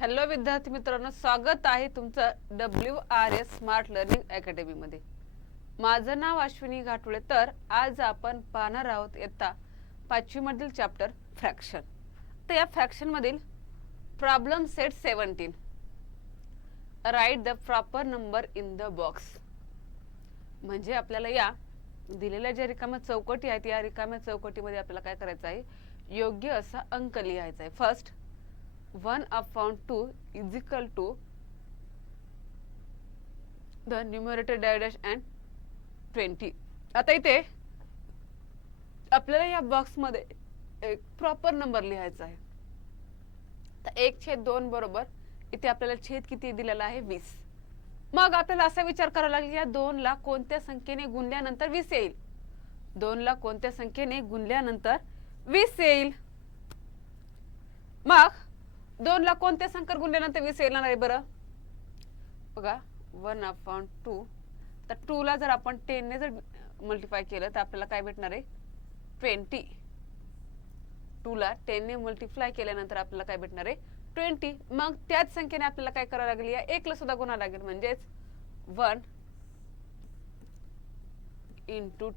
Hello विद्यार्थी मित्रांनो, स्वागत आहे तुमचं WRS स्मार्ट लर्निंग अकॅडमी मध्ये। माझं नाव अश्विनी घाटुळे। तर आज आपण पाहणार आहोत इयत्ता 5वी मधील चॅप्टर फ्रॅक्शन। तर या फ्रॅक्शन मधील problem set 17, write the proper number in the box. म्हणजे आपल्याला या दिलेल्या ज्या रिकाम्या चौकटी आहेत या रिकाम्या चौकटीमध्ये आपल्याला काय करायचं आहे, योग्य असा अंक लिहायचा आहे। First 1/2 is equal to the numerator dash and 20। आता इथे आपल्याला या बॉक्स मध्ये एक प्रॉपर नंबर लिहायचा आहे। तर 1/2 बरोबर इथे आपल्याला छेद किती दिलेला आहे, 20। मग आपल्याला असा विचार करावा लागेल या 2 ला कोणत्या संख्येने गुणल्यानंतर 20 येईल। 2 ला कोणत्या संख्येने गुणल्यानंतर 20 येईल। मग 2 ला कोणत्या संख्येने गुणल्यानंतर 20 येणार आहे बरं बघा, 1/2। तर 2 ला जर आपण 10 ने जर मल्टिप्लाय केलं तर आपल्याला काय भेटणार आहे, 20। 2 ला 10 ने मल्टिप्लाय केल्यानंतर आपल्याला काय भेटणार आहे, 20। मग त्याच संख्येने आपल्याला काय करावं लागेल, या 1 ला सुद्धा गुणावं लागेल। म्हणजेच 1 ×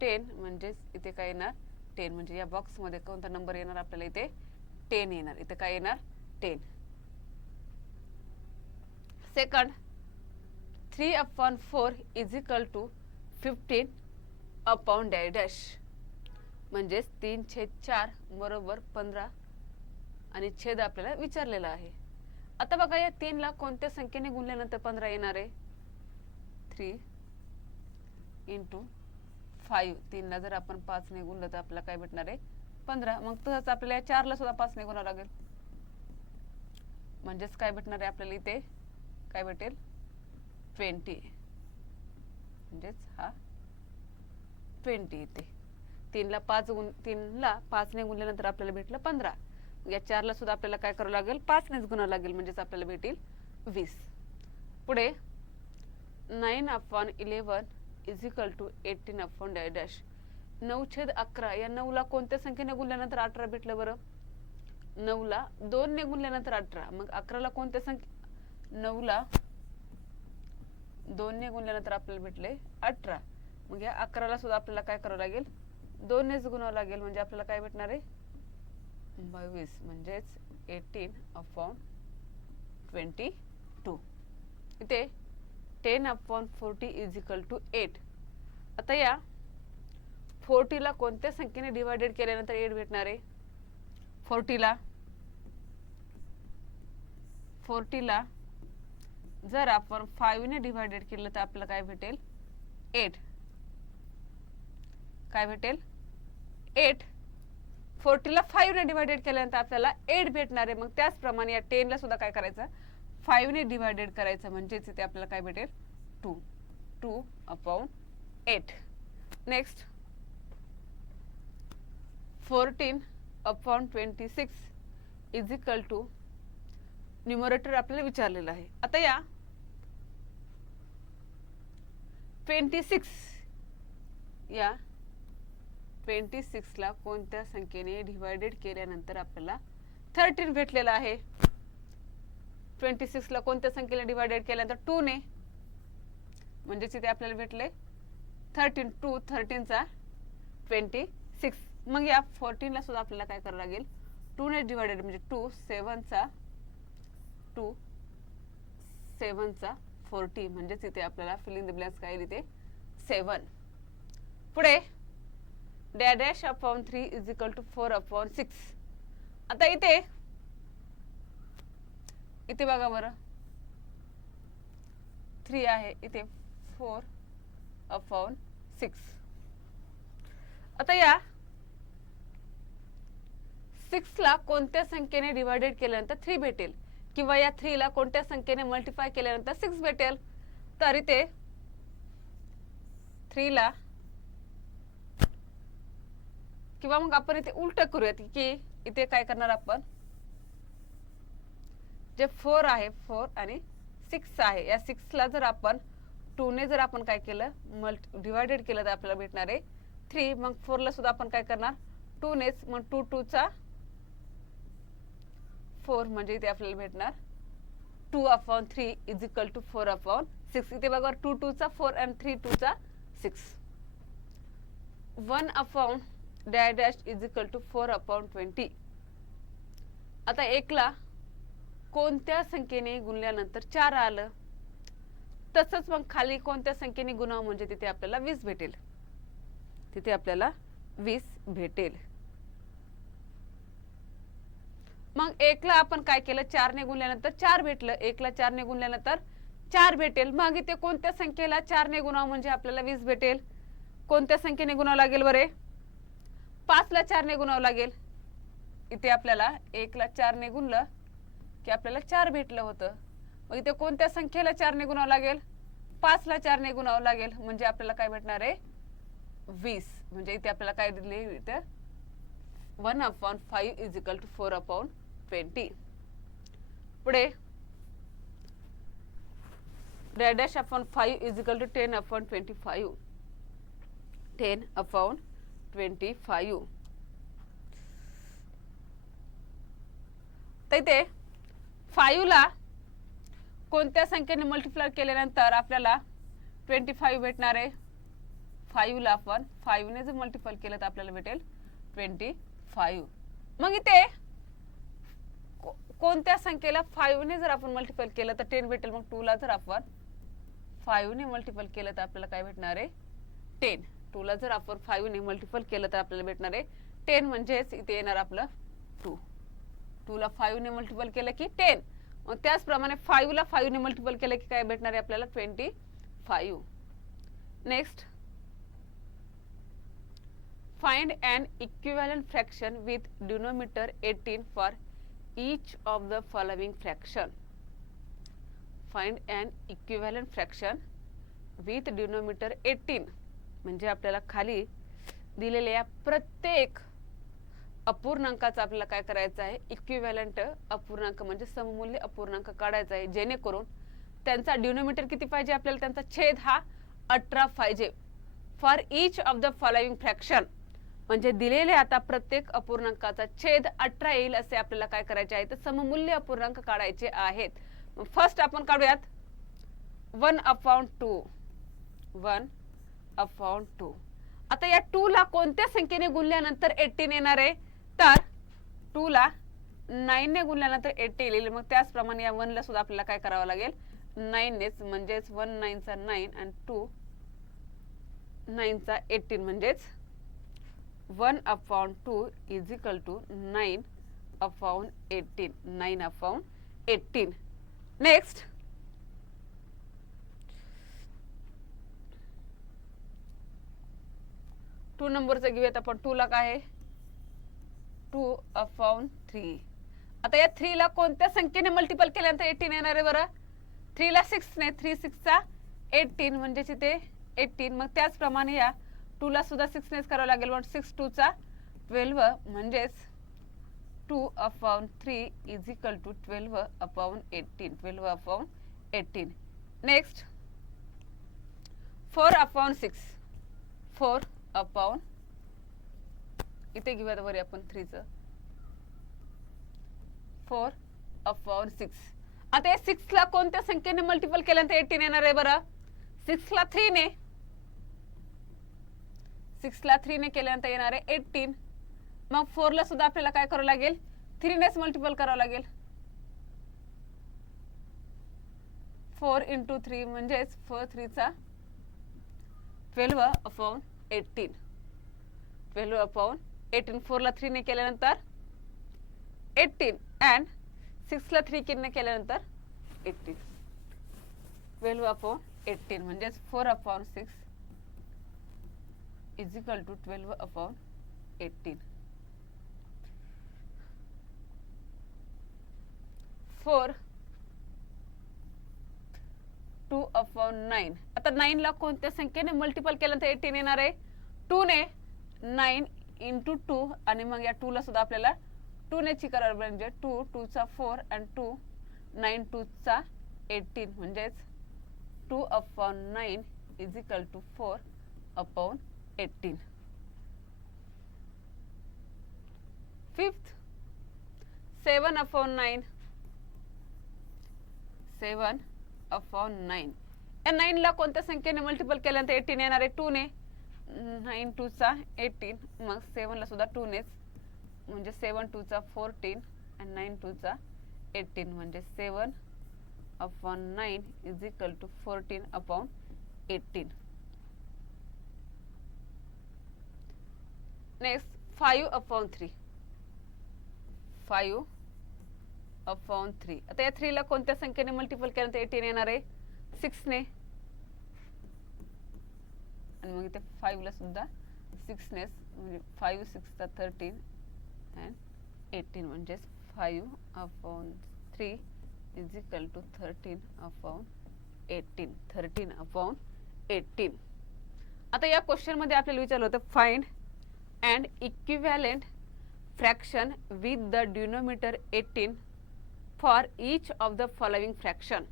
10 म्हणजेच इथे काय येणार, 10। म्हणजे या बॉक्स मध्ये कोणता नंबर येणार आपल्याला, इथे 10 येणार। इथे काय येणार, 10। Second 3/4 is equal to 15/dash। म्हणजेच 3/4 बरोबर 15 आणि छेद आपल्याला विचारलेला आहे। आता बघा या 3 ला कोणत्या संख्येने गुणल्यानंतर 15 येणार आहे, 3 × 5। 3 ला जर आपण 5 ने गुणलं तर आपल्याला काय भेटणार आहे, 15। मग तसंच आपल्याला या 4 ला सुद्धा 5 ने गुणावं लागेल। म्हणजेच काय भेटणार आहे आपल्याला, इथे काय भेटेल, 20। म्हणजेच हा 20 इथे 3 ला 5 ने गुणल्यानंतर आपल्याला भेटलं 15। या 4 ला सुद्धा आपल्याला काय करावं लागेल, 5 नेच गुणावं लागेल। म्हणजेच आपल्याला भेटेल 20। पुढे 9/11 is equal to 18/dash। 9/11 या 9 ला कोणत्या संख्येने गुणल्यानंतर 18 भेटलं बरं, 9 ला 2 ने गुणल्यानंतर 18। मग 11 ला कोणत्या संख्या, 9 ला 2 ने गुणल्यानंतर आपल्याला भेटले 18। मग या 11 ला सुद्धा आपल्याला काय करावं लागेल, 2 नेच गुणावं लागेल। म्हणजे आपल्याला काय भेटणार आहे, 22। म्हणजेच 18/22। इथे 10/40 is equal to 8। आता या 40 ला कोणत्या संख्येने डिवायडेड केल्यानंतर 8 भेटणार आहे, 40 ला जर आपण 5 ने डिवायडेड केलं तर आपल्याला काय भेटेल, 8। काय भेटेल, 8। 40 ला 5 ने डिवायडेड केल्यानंतर आपल्याला 8 भेटणार आहे। मग त्याचप्रमाणे या 10 ला सुद्धा काय करायचं, 5 ने डिवायडेड करायचं। म्हणजेच इथे आपल्याला काय भेटेल, 2/8। Next 14/26 is equal to, numerator आपल्याला विचारलेलं आहे। आता या 26 ला कोणत्या संख्येने डिवायडेड केल्यानंतर आपल्याला 13 भेटलेला आहे। 26 ला कोणत्या संख्येने डिवायडेड केल्यानंतर 2 ने, म्हणजेच इथे आपल्याला भेटले 13। 2 13 चा 26। मग या 14 ला सुद्धा आपल्याला काय करावं लागेल, 2 ने डिवायडेड। म्हणजे 2 7 चा 40। म्हणजेच इथे आपल्याला फिल इन द ब्लँक्स काय इथे 7। पुढे -3 is equal to 4/6। आता इथे बघा बरं, 3 आहे, इथे 4/6। आता या 6 ला कोणत्या संख्येने डिवायडेड केल्यानंतर 3 भेटेल, किंवा या 3 ला कोणत्या संख्येने मल्टिप्लाय केल्यानंतर 6 भेटेल। तर इथे 3 ला, किंवा मग आपण इथे उलट करूयात की इथे काय करणार आपण, जे 4 आहे 4 आणि 6 आहे, या 6 ला जर आपण 2 ने जर आपण काय केलं, डिवायडेड केलं तर आपल्याला भेटणार आहे 3। मग 4 ला सुद्धा आपण काय करणार, 2 नेच। मग 2 2 चा 4 म्हणजे इथे आपल्याला भेटणार 2/3 इज इक्वल टू 4/6. इथे बघा 2 2 चा 4 आणि 3 2 चा 6. 1/डॅश इज इक्वल टू 4/20. आता 1 ला कोणत्या संख्येने गुणल्यानंतर 4 आलं, तसंच मग खाली कोणत्या संख्येने गुणावं म्हणजे तिथे आपल्याला 20 भेटेल. तिथे आपल्याला 20 भेटेल. मग 1 ला आपण काय केलं, 4 ने गुणल्यानंतर 4 भेटलं. 1 ला 4 ने गुणल्यानंतर 4 भेटेल. मग इथे कोणत्या संख्येला 4 ने गुणावं म्हणजे आपल्याला 20 भेटेल. कोणत्या संख्येने गुणावं लागेल बरे? 5 ला 4 ने गुणावं लागेल. इथे आपल्याला 1 ला 4 ने गुणलं की आपल्याला 4 भेटलं होतं. मग इथे कोणत्या संख्येला 4 ने गुणावं लागेल? 5 ला 4 ने गुणावं लागेल म्हणजे आपल्याला काय भेटणार आहे? 20. म्हणजे इथे आपल्याला काय दिले, इथे 1/5 इज इक्वल टू 4/20. पुढे dash upon 5 is equal to 10/25. 10/25. तर इथे 5 ला कोणत्या संख्येने मल्टिप्लाय केल्यानंतर आपल्याला 25 भेटणार आहे? 5 ला आपण 5 ने जर मल्टिप्लाय केलं तर आपल्याला भेटेल 25. मग इथे कोणत्या संख्येला 5 ने जर आपण मल्टिप्लाय केलं तर 10 भेटेल. मग 2 ला जर आपण 5 ने मल्टिप्लाय केलं तर आपल्याला काय भेटणार आहे? 10. 2 ला जर आपण 5 ने मल्टिप्लाय केलं तर आपल्याला भेटणार आहे 10 म्हणजेच इथे येणार आपलं 2. 2 ला 5 ने मल्टिप्लाय केलं की 10. मग त्याचप्रमाणे 5 ला 5 ने मल्टिप्लाय केलं की काय भेटणार आहे आपल्याला? 25. Next, find an equivalent fraction with denominator 18 for each of the following fraction. Find an equivalent fraction with denominator 18. म्हणजे आपल्याला खाली दिलेल्या प्रत्येक अपूर्णांकाचा आपल्याला काय करायचं आहे? इक्विव्हॅलंट अपूर्णांक म्हणजे सममूल्य अपूर्णांक काढायचा आहे, जेणेकरून त्यांचा डिनोमिनेटर किती पाहिजे आपल्याला? त्यांचा छेद हा 18 पाहिजे. For each of the following fraction म्हणजे दिलेल्या आता प्रत्येक अपूर्णांकाचा छेद 18 येईल असे आपल्याला काय करायचे आहे? तर सममूल्य अपूर्णांक काढायचे आहेत. फर्स्ट आपण काढूयात 1/2. 1/2. आता या 2 ला कोणत्या संख्येने गुणल्यानंतर 18 येणार आहे? तर 2 ला 9 ने गुणल्यानंतर 80 येईल. मग त्याचप्रमाणे या 1 ला सुद्धा आपल्याला काय करावं लागेल? 9 नेच, म्हणजेच 1 9 चा 9 आणि 2 9 चा 18 म्हणजेच 1/2 is equal to 9/18. 9/18. Next, two नंबरचं घेऊयात आपण. 2 ला काय आहे? 2/3. आता या 3 ला कोणत्या संख्येने मल्टिपल केल्यानंतर 18 येणार आहे बरं? 3 ला 6 ने, 3 6 चा 18 म्हणजेच इथे 18. मग त्याचप्रमाणे या 2 ला सुद्धा 6 नेच करावं लागेल. 6 2 चा 12 म्हणजेच 2/3 इज इक्वल टू 12/18. 12/18. नेक्स्ट, 4/6. 4 इथे घेऊयात वरी आपण 3 च. 4/6. आता या 6 ला कोणत्या संख्येने मल्टिपल केल्यानंतर 18 येणार आहे बरं? 6 ला 3 ने, 6 ला 3 ने केल्यानंतर येणार आहे 18. मग 4 ला सुद्धा आपल्याला काय करावं लागेल? 3 नेच मल्टिपल करावं लागेल. 4 × 3 म्हणजेच 4 3 चा 12/18. 12/18. 4 ला 3 ने केल्यानंतर 18 and 6 ला 3 ने केल्यानंतर 18. 12/18 म्हणजेच 4/6 इज इक्वल टू 12/18. 4 2/9. आता 9 ला कोणत्या संख्येने मल्टिपल केल्यानंतर 18 येणार आहे? 2 ने. 9 × 2 आणि मग या 2 ला सुद्धा आपल्याला 2 ने ची करावं म्हणजे 2 2 चा 4 आणि 2 9 2 चा 18 म्हणजेच 2/9 इज इक्वल टू 4/18. फिफ्थ, 7/9. 7/9. या 9 ला कोणत्या संख्येने मल्टिपल केल्यानंतर 18 येणार आहे? 2 ने. 9 2 चा 18. मग 7 ला सुद्धा 2 नेच, म्हणजे 7 2 चा 14 आणि 9 2 चा 18, म्हणजे 7/9 इज इक्वल टू 14/18. नेक्स्ट 5/3. 5/3. आता या 3 ला कोणत्या संख्येने मल्टिपल केल्यानंतर 18 येणार आहे? 6 ने. आणि मग इथे 5 ला सुद्धा 6 नेच, म्हणजे 5 6 चा 13 and 18, म्हणजे 5/3 इज इक्वल टू 13/18. 13/18. आता या क्वेश्चन मध्ये आपल्याला विचारलं होतं find and equivalent fraction with the denominator 18 for each of the following fraction.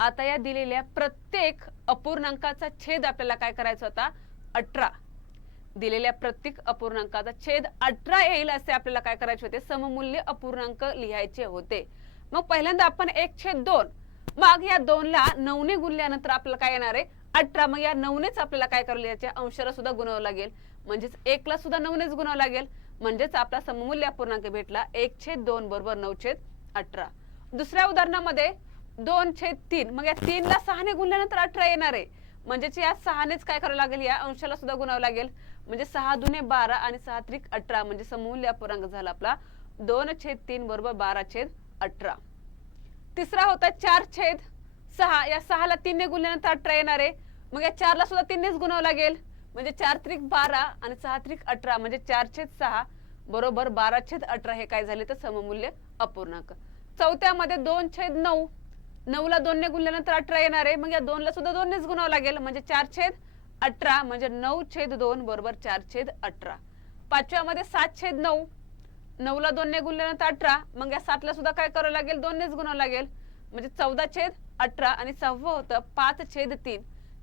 आता या दिलेल्या प्रत्येक अपूर्णांकाचा छेद आपल्याला काय करायचा होता? 18. दिलेल्या प्रत्येक अपूर्णांकाचा छेद 18 येईल असे आपल्याला काय करायचे होते? सममूल्य अपूर्णांक लिहायचे होते. मग पहिल्यांदा आपण 1/2, मग या 2 ला 9 ने गुणल्यानंतर आपल्याला काय येणार आहे? 18. मग या 9 नेच आपल्याला काय करायला याच्या अंशाला सुद्धा गुणावं लागेल, म्हणजेच 1 ला सुद्धा 9 नेच गुणावं लागेल, म्हणजेच आपला सममूल्य अपूर्णांक भेटला 1/2 बरोबर 9/18. दुसऱ्या उदाहरणामध्ये 2/3. मग या 3 ला 6 ने गुणल्यानंतर 18 येणार आहे, म्हणजेच या 6 नेच काय करावं लागेल? या अंशाला सुद्धा गुणावं लागेल, म्हणजे 6 दुने 12 आणि 6 त्रिक 18, म्हणजे सममूल्य अपूर्णांक झाला आपला 2/3 बरोबर 12/18. तिसरा होता 4/6. या 6 ला 3 ने गुणल्यानंतर 18 येणार आहे, मग या 4 ला सुद्धा 3 नेच गुणावं लागेल, म्हणजे 4 त्रिक 12 आणि 6 त्रिक 18, म्हणजे 4/6 बरोबर 12/18 हे काय झाले? तर सममूल्य अपूर्णांक. चौथ्यामध्ये 2/9. 9 ला 2 ने गुणल्यानंतर 18 येणार आहे, मग या 2 ला सुद्धा 2 नेच गुणावं लागेल, म्हणजे 4/18, म्हणजे 9/2 बरोबर 4/18. पाचव्यामध्ये 7/9. 9 ला 2 ने गुणल्यानंतर 18, मग या 7 ला सुद्धा काय करावं लागेल? 2 नेच गुणावं लागेल, म्हणजे 14/18. आणि 6वं होतं 5/3.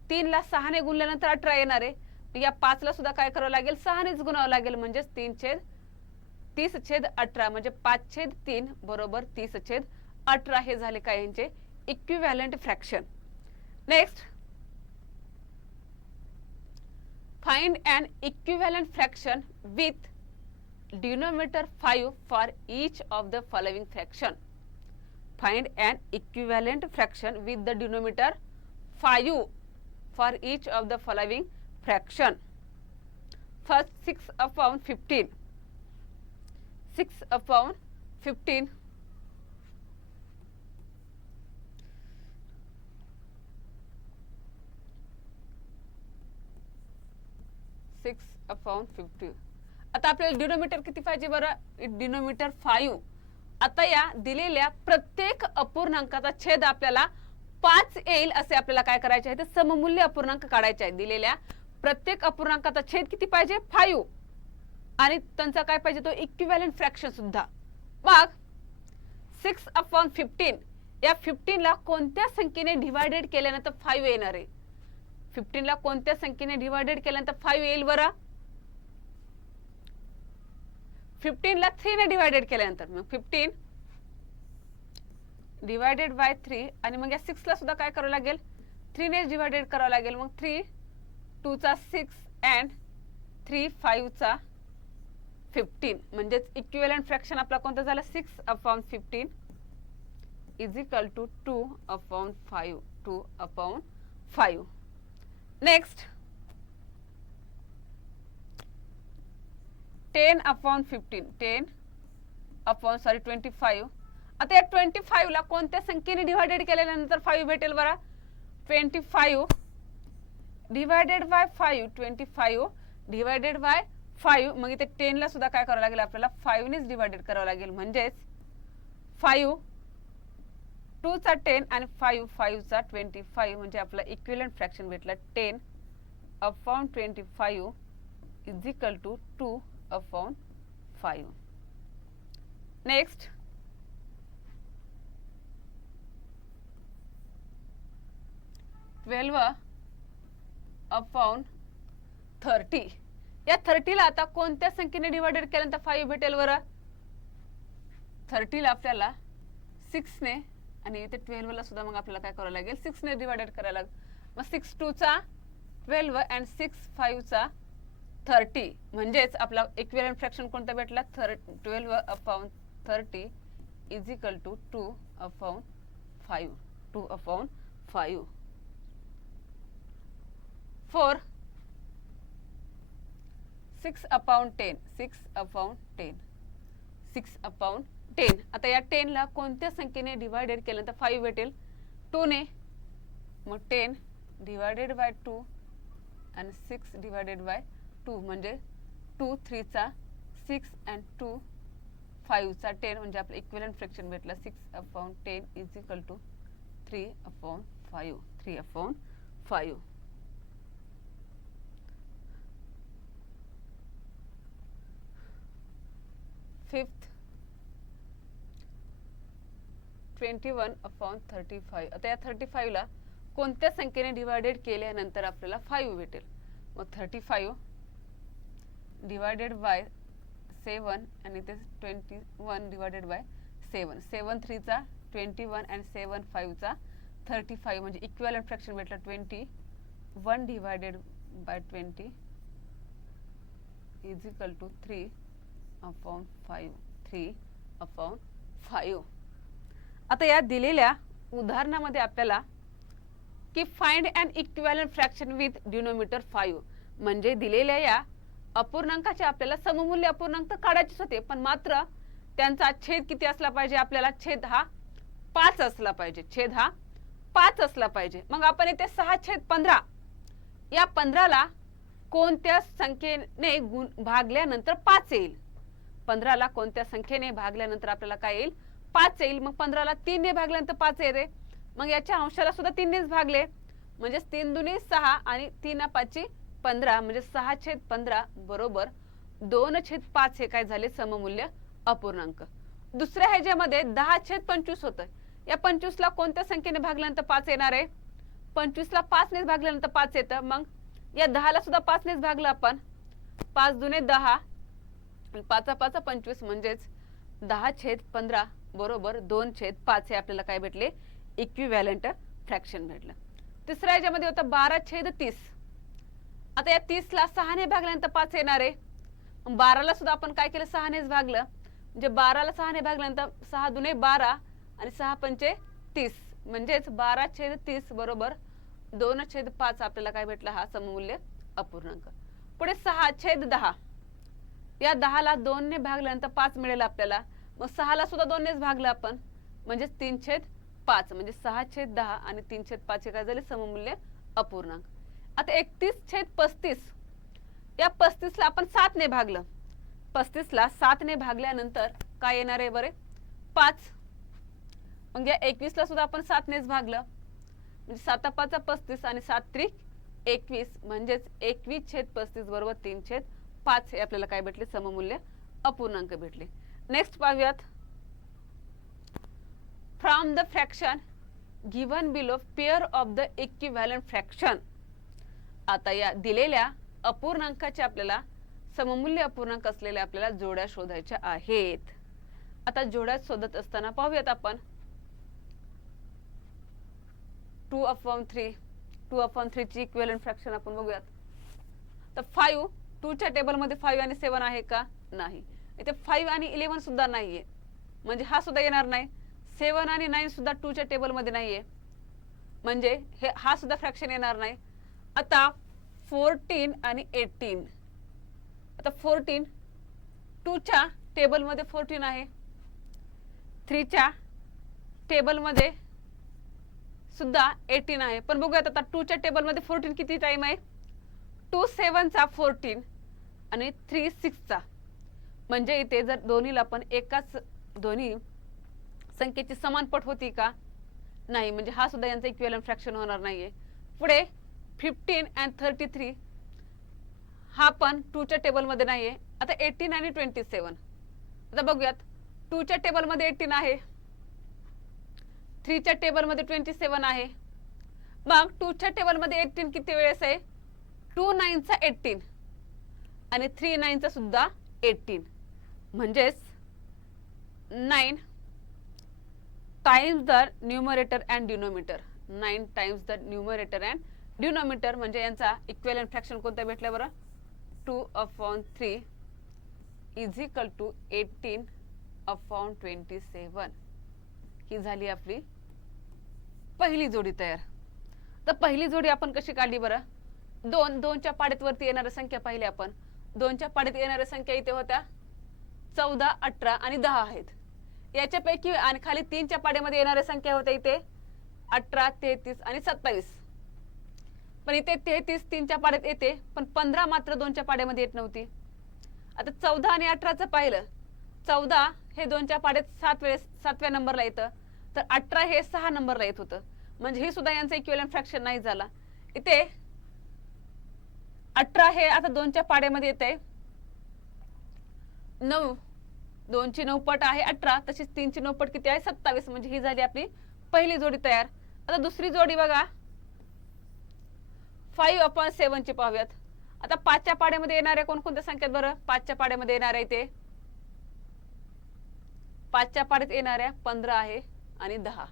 3 ला 6 ने गुणल्यानंतर 18 येणार आहे, या 5 ला सुद्धा काय करावं लागेल? 6 नेच गुणावं लागेल, म्हणजे 30/18, म्हणजे 5/3 बरोबर 30/18 हे झाले काय यांचे equivalent fraction. Next find an equivalent fraction with denominator 5 for each of the following fraction. Find an equivalent fraction with the denominator 5 for each of the following fraction. First 6/15. 6/15. 6/15. आता आपल्याला डिनोमिनेटर किती पाहिजे बरं? डिनोमिनेटर 5. आता या दिलेल्या प्रत्येक अपूर्णांकाचा छेद आपल्याला 5 येईल असे आपल्याला काय करायचे आहे? तर सममूल्य अपूर्णांक काढायचे आहे. दिलेल्या प्रत्येक अपूर्णांकाचा छेद किती पाहिजे? 5. आणि त्यांचा काय पाहिजे? तो इक्विव्हॅलेंट फ्रॅक्शन सुद्धा. मग 6/15 या 15 ला कोणत्या संख्येने डिवायडेड केल्यानंतर 5 येणार आहे? 15 ला कोणत्या संख्येने डिवायडेड केल्यानंतर 5 येईल बरं? 15 ला 3 ने डिवायडेड केल्यानंतर, मग 15 डिवायडेड बाय 3, आणि मग या 6 ला सुद्धा काय करावं लागेल? 3 ने डिवायडेड करावं लागेल, मग 3 2 चा 6 अँड 3 5 चा 15, म्हणजेच इक्विव्हॅलेंट फ्रॅक्शन आपला कोणता झाला? 6/15 इज इक्वल टू 2/5. 2/5. नेक्स्ट 10/15. 25. आता या 25 ला कोणत्या संख्येने डिवायडेड केल्यानंतर 5 भेटेल बरं? 25 डिवायडेड बाय 5. 25 डिवायडेड बाय 5, मग इथे 10 ला सुद्धा काय करावं लागेल? आपल्याला 5 नेच डिवायडेड करावं लागेल, म्हणजेच 5 2 चा 10 आणि 5 5 चा 25, म्हणजे आपला इक्विव्हॅलेंट फ्रॅक्शन भेटला 10/25 इज इक्वल टू 2/5. नेक्स्ट 12/30. या 30 ला आता कोणत्या संख्येने डिवायडेड केल्यानंतर 5 भेटेल बरं? 30 ला आपल्याला 6 ने आणि इथे 12 ला सुद्धा मग आपल्याला काय करावं लागेल 6 ने डिवाइडेड करायला लागेल. मग 6 2 चा 12 आणि 6 5 चा 30 म्हणजेच आपला इक्विव्हॅलेंट फ्रॅक्शन कोणता भेटला 12/30 इज इक्वल टू 2/5. 2/5 4 6/10 6/10 6/10. आता या 10 ला कोणत्या संख्येने डिवाइडेड केल्यानंतर 5 भेटेल 2 ने. मग 10 डिवाइडेड बाय 2 आणि 6 डिवाइडेड बाय 2 म्हणजे 2 3 चा 6 आणि 2 5 चा 10 म्हणजे आपलं इक्विव्हॅलेंट फ्रॅक्शन भेटला 6/10 इज इक्वल टू 3/5. 3/5. फिफ्थ 21/35. आता या 35 ला कोणत्या संख्येने डिवाइडेड केल्यानंतर आपल्याला 5 भेटेल. मग 35 डिवाइडेड बाय 7 आणि ते 21 डिवाइडेड बाय 7. 7 3 चा 21 आणि 7 5 चा 35 म्हणजे इक्विव्हॅलेंट फ्रॅक्शन भेटला 21 divided by 20 is equal to 3/5. 3/5. आता या दिलेल्या उदाहरणामध्ये आपल्याला की find an equivalent fraction with denominator 5 म्हणजे दिलेल्या या अपूर्णांकाचे आपल्याला सममूल्य अपूर्णांक काढायचे होते, पण मात्र त्यांचा छेद किती असला पाहिजे आपल्याला छेद हा 5 असला पाहिजे. छेद हा 5 असला पाहिजे. मग आपण इथे 6/15 या 15 ला कोणत्या संख्येने भागल्यानंतर 5 येईल. 15 ला कोणत्या संख्येने भागल्यानंतर आपल्याला काय येईल 5 येईल. मग 15 ला 3 ने भागल्यानंतर 5 येते. मग याच्या अंशाला सुद्धा 3 नेच भागले म्हणजे 3 दुनी 6 आणि 3 5 15 म्हणजे 6/15 बरोबर 2/5 हे काय झाले सममूल्य अपूर्णांक. दुसऱ्या ह्याच्यामध्ये 10/25 होतं. या 25 ला कोणत्या संख्येने भागल्यानंतर 5 येणार आहे. 25 ला 5 ने भागल्यानंतर 5 येतं. मग या 10 ला सुद्धा 5 नेच भागलं आपण. 5 दुने 10 आणि 5 5 25 म्हणजेच 10/15 बरोबर 2/5 हे आपल्याला काय भेटले इक्विव्हॅलेंट फ्रॅक्शन भेटलं. तिसऱ्या ह्याच्यामध्ये होतं 12/30. आता या 30 ला 6 ने भागल्यानंतर 5 येणार आहे. 12 ला सुद्धा आपण काय केलं 6 नेच भागलं म्हणजे 12 ला 6 ने भागल्यानंतर 6 दुने 12 आणि 6 पंचे 30 म्हणजेच 12/30 बरोबर 2/5 आपल्याला काय भेटला हा सममूल्य अपूर्णांक. पुढे 6/10 या 10 ला 2 ने भागल्यानंतर 5 मिळेल आपल्याला. मग 6 ला सुद्धा 2 नेच भागलं आपण म्हणजे 3/5 म्हणजे 6/10 आणि 3/5 हे काय झाले सममूल्य अपूर्णांक. आता 31/35 या 35 ला आपण 7 ने भागलं. 35 ला 7 ने भागल्यानंतर काय येणार आहे बरे 5. मग या 21 ला सुद्धा आपण 7 नेच भागलं म्हणजे 7 5 35 आणि 7 त्रिक 21 म्हणजेच 21/35 बरोबर 3/5 हे आपल्याला काय भेटले सममूल्य अपूर्णांक भेटले. नेक्स्ट पाहूयात. From the fraction given below pair of the equivalent fraction. आता या दिलेल्या अपूर्णांकाचे आपल्याला सममूल्य अपूर्णांक असलेल्या आपल्याला जोड्या शोधायच्या आहेत. आता जोड्या शोधत असताना पाहूयात आपण 2/3 ची इक्विव्हॅलेंट फ्रॅक्शन आपण बघूयात. तर 5 2 च्या टेबल मध्ये 5 आणि 7 आहे का नाही. इथे 5 आणि 11 सुद्धा नाहीये म्हणजे हा सुद्धा येणार नाही. 7 आणि 9 सुद्धा 2 च्या टेबल मध्ये नाहीये म्हणजे हा सुद्धा फ्रॅक्शन येणार नाही. आता 14 आणि 18. आता 14 2 च्या टेबल मध्ये 14 आहे. 3 च्या टेबल मध्ये सुद्धा 18 आहे. पण बघूयात आता 2 च्या टेबल मध्ये 14 किती टाइम आहे 2 7 चा 14 आणि 3 6 चा म्हणजे इथे जर दोन्हीला पण एकाच दोन्ही संख्येची समानपट होती का नाही म्हणजे हा सुद्धा यांचा इक्विव्हॅलेंट फ्रॅक्शन होणार नाहीये. पुढे 15 आणि 33 हा पण 2 च्या टेबल मध्ये नाहीये. आता 18 आणि 27 आता बघूयात 2 च्या टेबल मध्ये 18 आहे. 3 च्या टेबल मध्ये 27 आहे. मग 2 च्या टेबल मध्ये 18 किती वेळेस आहे 2 9 चा 18 आणि 3 9 चा सुद्धा 18 म्हणजेच 9 times the numerator and denominator. 9 times the numerator and denominator म्हणजे यांचा इक्विव्हॅलेंट फ्रॅक्शन कोणता भेटला बरं? 2/3 इज इक्वल टू 18/27. ही झाली आपली पहिली जोडी तयार. तर पहिली जोडी आपण कशी काढली बरं? 2च्या पाड्यात वरती येणाऱ्या संख्या पाहिल्या आपण. 2च्या पाड्यात येणाऱ्या संख्या इथे होत्या 14, 18 आणि 10 आहेत. याच्यापैकी आणि खाली 3च्या पाड्यामध्ये येणाऱ्या संख्या होत्या इथे 18, 33 आणि 27. पण इथे 33 3च्या पाड्यात येते, पण 15 मात्र 2च्या पाड्यामध्ये येत नव्हती. आता 14 आणि 18चं पाहिलं. 14 हे 2च्या पाड्यात 7व्या नंबरला येतं, तर 18 हे 6 नंबरला येत होतं. म्हणजे हे सुद्धा यांचं इक्विव्हॅलेंट फ्रॅक्शन नाही झाला. इथे 18 हे आता 2च्या पाड्यामध्ये येते 9. 2ची 9 पट आहे 18, तशीच 3ची 9 पट किती आहे 27. म्हणजे ही झाली आपली पहिली जोडी तयार. आता दुसरी जोडी बघा, 5/7 ची पाहूयात. आता 5च्या पाड्यामध्ये येणाऱ्या कोणकोणत्या संख्या बरं? 5च्या पाड्यामध्ये येणाऱ्या इथे 5च्या पाड्यात येणाऱ्या 15 आहे आणि 10.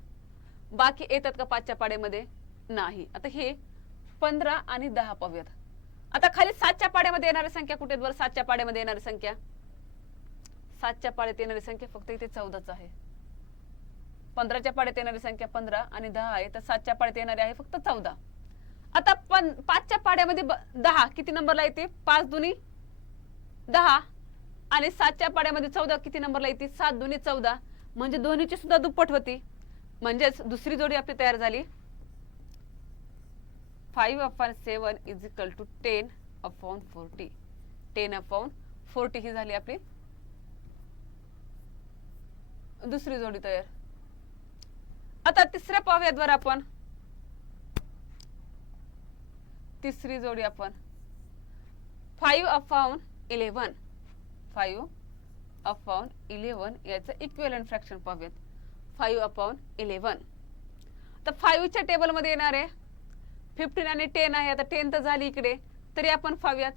बाकी येतात का 5च्या पाड्यामध्ये? नाही. आता हे 15 आणि 10 पाहूयात. आता खाली 7च्या पाड्यामध्ये येणारी संख्या कुठे आहेत बरं? 7च्या पाड्यामध्ये येणारी संख्या, 7च्या पाड्यात येणारी संख्या फक्त इथे 14च आहे. 15च्या पाड्यात येणारी संख्या 15 आणि 10 आहे, तर 7च्या पाड्यात येणारी आहे फक्त 14. आता 5च्या पाड्यामध्ये 10 किती नंबरला येते? 5 दुनी 10 आणि 7च्या पाड्यामध्ये 14 किती नंबरला येते? 7 दुनी 14. म्हणजे दोन्हीची सुद्धा दुप्पट होती. म्हणजेच दुसरी जोडी आपली तयार झाली 5/7 इज इक्वल टू 10/40. 10/40 ही झाली आपली दुसरी जोडी तयार. आता तिसऱ्या पाहूयात बरं आपण. तिसरी जोडी आपण 5/11. 5/11 याचं इक्विव्हॅलेंट फ्रॅक्शन पाहूयात. 5/11. तर 5च्या टेबलमध्ये येणारे 15 आणि 10 आहे. आता 10 तर झाली इकडे, तरी आपण पाहूयात.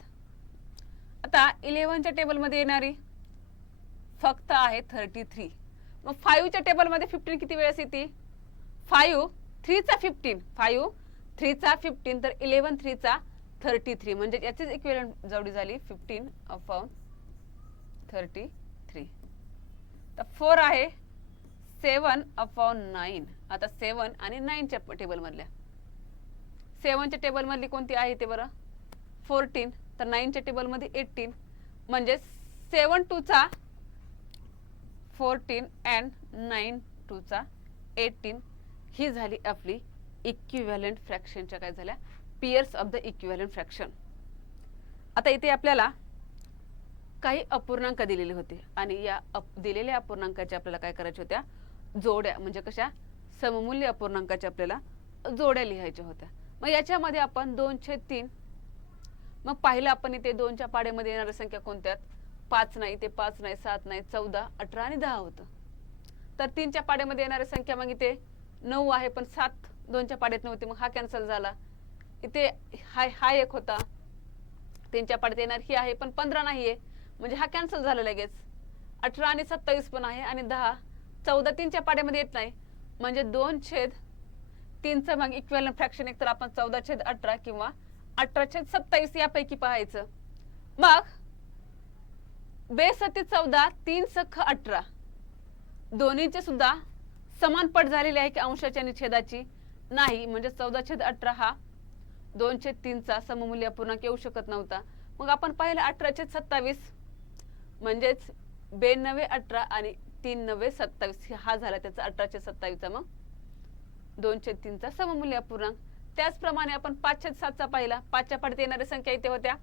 आता 11च्या टेबलमध्ये येणारी फक्त आहे 33. मग 5च्या टेबलमध्ये 15 किती वेळेस येते? 5 3चा 15, 5 3चा 15, तर 11 3चा 33. म्हणजे याचीच इक्विव्हॅलेंट जोडी झाली 15/33. तर 4 आहे 7/9. आता 7 आणि 9च्या टेबल मधल्या 7च्या टेबल मधली कोणती आहे ते बरं? 14. तर 9च्या टेबल मध्ये 18. म्हणजे 7 2चा 14 अँड 9 2चा 18. ही झाली आपली इक्विव्हॅलेंट फ्रॅक्शनच्या काय झाल्या? Pairs of the equivalent fraction. आता इथे आपल्याला काही अपूर्णांक दिलेले होते आणि या दिलेल्या अपूर्णांकाच्या आपल्याला काय करायच्या होत्या? जोड्या. म्हणजे कशा? सममूल्य अपूर्णांकाच्या आपल्याला जोड्या लिहायच्या होत्या. मग याच्यामध्ये आपण 2/3. मग पाहिलं आपण इथे 2च्या पाड्यामध्ये येणाऱ्या संख्या कोणत्या? 5 नाही, ते 5 नाही, 7 नाही, 14, 18 आणि 10 होतं. तर 3च्या पाड्यामध्ये येणाऱ्या संख्या मग इथे 9 आहे, पण 7 2च्या पाड्यात नव्हती, मग हा कॅन्सल झाला. इथे हा एक होता 3च्या पाड्यात येणार, ही आहे पण 15 नाहीये, म्हणजे हा कॅन्सल झाला लगेच. 18 आणि 27 पण आहे आणि 10 14 3च्या पाड्यामध्ये येत नाही, म्हणजे 2/3चं मग इक्विव्हॅलेंट फ्रॅक्शन एक तर आपण 14/18 किंवा 18/27 यापैकी पाहायचं. मग बेस ते 14 3 सख 18 दोन्हीचे सुद्धा समान पट झालेले आहे की अंशाची आणि छेदाची? नाही. म्हणजे 14/18 हा 2/3चा सममूल्य अपूर्णांक येऊ शकत नव्हता. मग आपण पाहिलं 18/27 म्हणजेच 92 18 आणि 3 9 27 हा झाला त्याचा 18/27चा मग 2/3चा सममूल्य अपूर्णांक. त्याचप्रमाणे आपण 5/7चा पाहिला. 5च्या पाड्यात येणाऱ्या संख्या इथे होत्या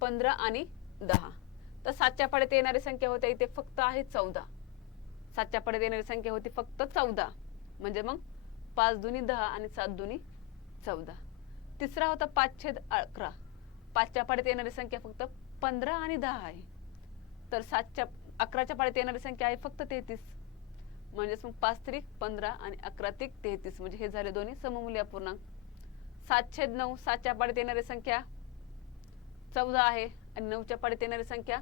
15 आणि 10. तर 7च्या पाड्यात येणारी संख्या होत्या इथे फक्त आहे 14. 7च्या पाड्यात येणारी संख्या होती फक्त 14. म्हणजे मग 5 दुनी 10 आणि 7 दुनी 14. तिसरा होता 5/11. 5च्या पाड्यात येणारी संख्या फक्त 15 आणि 10 आहे. तर 11च्या पाड्यात येणारी संख्या आहे फक्त 33. म्हणजेच मग 5 त्रिक 15 आणि 11 त्रिक 33. म्हणजे हे झाले दोन्ही सममूल्य अपूर्णांक. 7/9 7च्या पाड्यात येणारी संख्या 14 आहे आणि 9च्या पाड्यात येणारी संख्या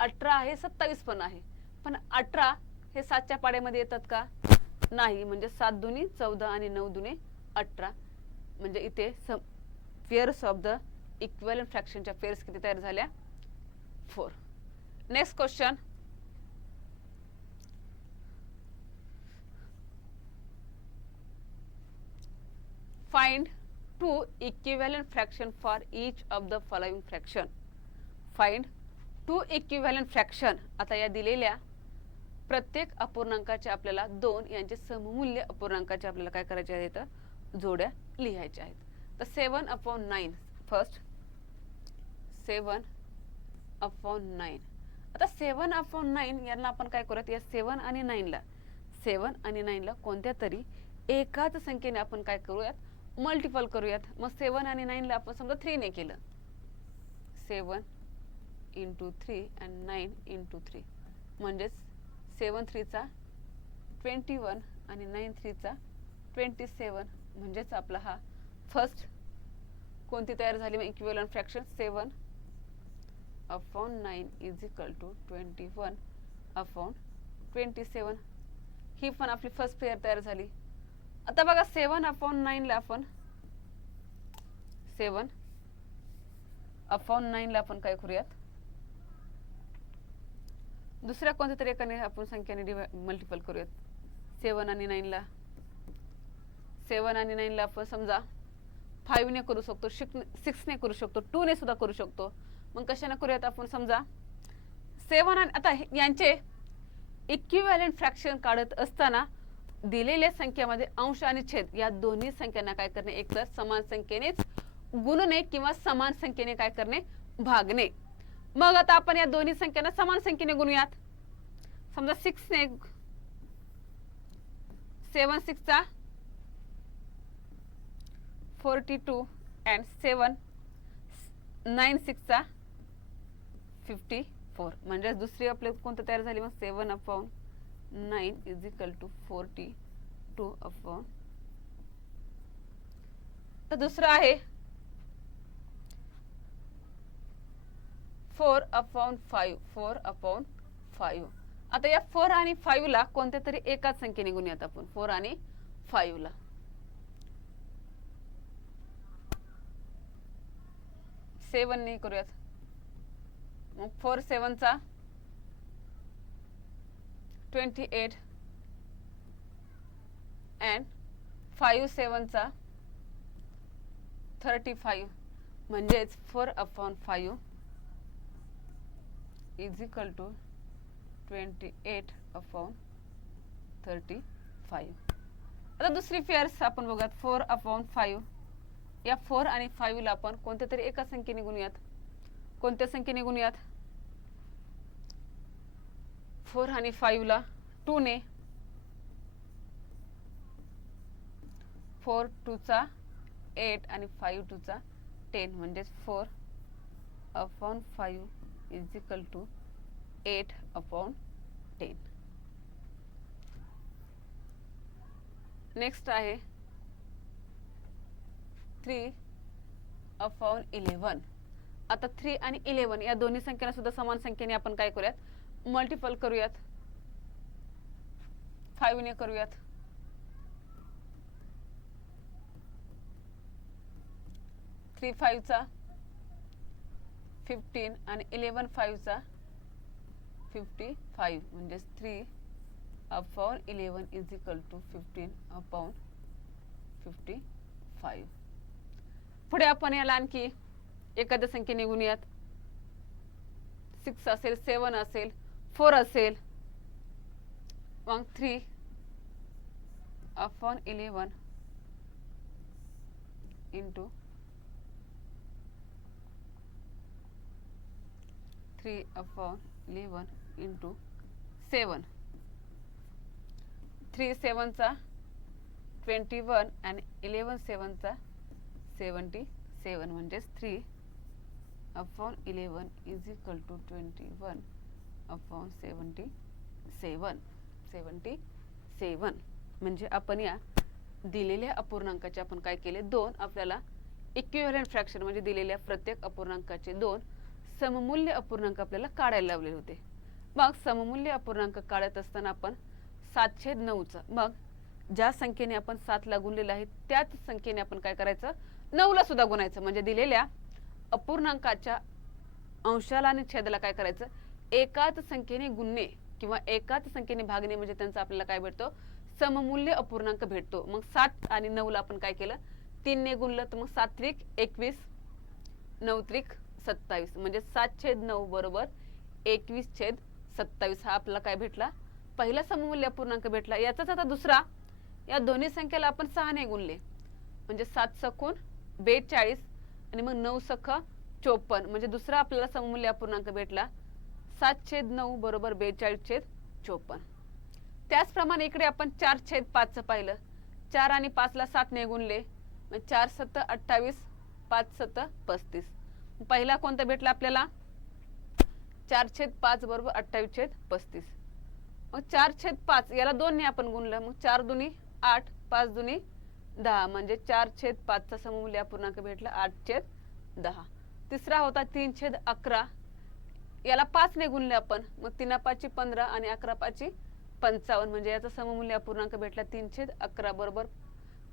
18 आहे, 27 पण आहे. पण 18 हे 7च्या पाड्यामध्ये येतात का? नाही. म्हणजे 7 दुनी 14 आणि 9 दुने 18. म्हणजे इथे पेअर्स ऑफ द इक्विव्हॅलेंट फ्रॅक्शनच्या पेअर्स किती तयार झाल्या? 4. Next question. Find 2 equivalent fraction for each of the following fraction. Find 2 equivalent fraction. आता या दिलेल्या प्रत्येक अपूर्णांकाचे आपल्याला 2 यांचे सममूल्य अपूर्णांकाचे आपल्याला काय करायचे आहेत? जोड्या लिहायच्या आहेत. तर 7/9 फर्स्ट 7/9. आता 7/9 यांना आपण काय करूयात? या 7 आणि 9 ला कोणत्या तरी एकाच संख्येने आपण काय करूयात? मल्टिपल करूयात. मग 7 आणि 9 ला आपण समजा 3 ने केलं. 7 × 3 and 9 × 3 म्हणजेच 7 3 चा 21 आणि 9 3 चा 27. म्हणजेच आपला हा फर्स्ट कोणती तयार झाली? मग equivalent fraction 7/9 is equal to 21/27. ही पण आपली फर्स्ट पेअर तयार झाली. आता बघा 7/9 ला आपण 7/9 ला आपण काय करूयात? दुसऱ्या कोणत्या तरी एकाने आपण संख्येने मल्टिपल करूयात. 7 आणि 9 ला 7 आणि 9 ला आपण समजा 5 ने करू शकतो, 6 ने करू शकतो, 2 ने सुद्धा करू शकतो. मग कशाने करूयात आपण? समजा 7 आणि आता यांचे इक्विव्हॅलेंट फ्रॅक्शन काढत असताना दिलेल्या संख्येमध्ये अंश आणि छेद या दोन्ही संख्यांना काय करणे? एकतर समान संख्येनेच गुणणे किंवा समान संख्येने काय करणे? भागणे. मग आता आपण या दोन्ही संख्यांना समान संख्येने गुणूयात. समजा 6 ने 7 6 चा 42 and 7 9 6 चा 54. म्हणजे दुसरी आपले कोणतं तयार झाली? मग 7/9 इज इक्वल टू 42. तर दुसरं आहे 4/5. 4/5. आता या 4 आणि 5 ला कोणत्या तरी एकाच संख्येने गुणूयात आपण. 4 आणि 5 ला 7 ने करूयात. मग 4 7 चा 28 and 5 7 चा 35. म्हणजेच 4/5 इज इक्वल टू 28/35. आता दुसरी पेअर्स आपण बघूयात. 4/5. या 4 आणि 5 ला आपण कोणत्या तरी एका संख्येने गुणूयात. कोणत्या संख्येने गुणूयात? 4 आणि 5 ला 2 ने. 4 2 चा 8 आणि 5 2 चा 10. म्हणजेच 4/5 इज इक्वल टू 8/10. नेक्स्ट आहे 3/11. आता 3 आणि 11 या दोन्ही संख्यांना सुद्धा समान संख्येने आपण काय करूयात? मल्टिपल करूयात. 5 ने करूयात. 3 5 चा 15 आणि 11 5 चा 55. म्हणजेच 3/11 इज इक्वल टू 15/55. पुढे आपण याला आणखी एखाद्या संख्येने गुणूयात. 6 असेल, 7 असेल, 4 असेल. मग 3/11 इंटू 3/11 इंटू 7. 3 7 चा 21 आणि 11 7 चा 77. म्हणजेच 3/11 इज इक्वल टू 21/77. म्हणजे आपण या दिलेल्या अपूर्णांकाचे आपण काय केले? 2 आपल्याला इक्विव्हॅलेंट फ्रॅक्शन म्हणजे दिलेल्या प्रत्येक अपूर्णांकाचे 2 सममूल्य अपूर्णांक आपल्याला काढायला लावले होते. मग सममूल्य अपूर्णांक काढत असताना आपण 7/9चा मग ज्या संख्येने आपण 7ला गुणलेलं आहे त्याच संख्येने आपण काय करायचं 9ला सुद्धा गुणायचं. म्हणजे दिलेल्या अपूर्णांकाच्या अंशाला आणि छेदाला काय करायचं एकाच संख्येने गुणणे किंवा एकाच संख्येने भागणे म्हणजे त्यांचा आपल्याला काय भेटतो सममूल्य अपूर्णांक भेटतो. मग 7 आणि 9ला आपण काय केलं 3ने गुणलं तर मग 7त्रिक 21 9त्रिक 27 म्हणजे 7/9 बरोबर 21/27 हा आपल्याला काय भेटला पहिला सममूल्य अपूर्णांक भेटला. याचाच आता दुसरा या दोन्ही संख्येला आपण 6ने गुणले म्हणजे 7 सकून 42 आणि मग 9 सख 54 म्हणजे दुसरा आपल्याला सममूल्य अपूर्णांक भेटला 7/9 बरोबर 42/54. त्याचप्रमाणे इकडे आपण 4/5 पाहिलं 4 आणि 5ला 7ने गुणले मग 4 7 28 5 7 35. पहिला कोणता भेटला आपल्याला 4/5 बरोबर 28/35. मग 4/5 याला 2ने आपण गुणलं मग 4 दुनी 8 5 दुनी 10 म्हणजे 4/5चा सममूल्य अपूर्णांक भेटला 8/10. तिसरा होता 3/11 याला 5ने गुणले आपण मग 3 5 15 आणि 11 5 55 म्हणजे याचा सममूल्य अपूर्णांक भेटला 3/11 बरोबर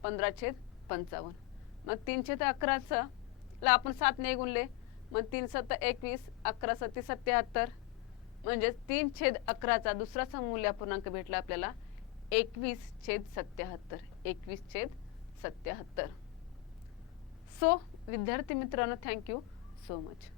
15/55. मग 3/11 ला आपण 7ने गुणले मग 3 7 21 11 7 77 म्हणजे 3/11चा दुसरा सममूल्य अपूर्णांक भेटला आपल्याला 21/77 21/77. सो विद्यार्थी मित्रांनो थँक्यू सो मच.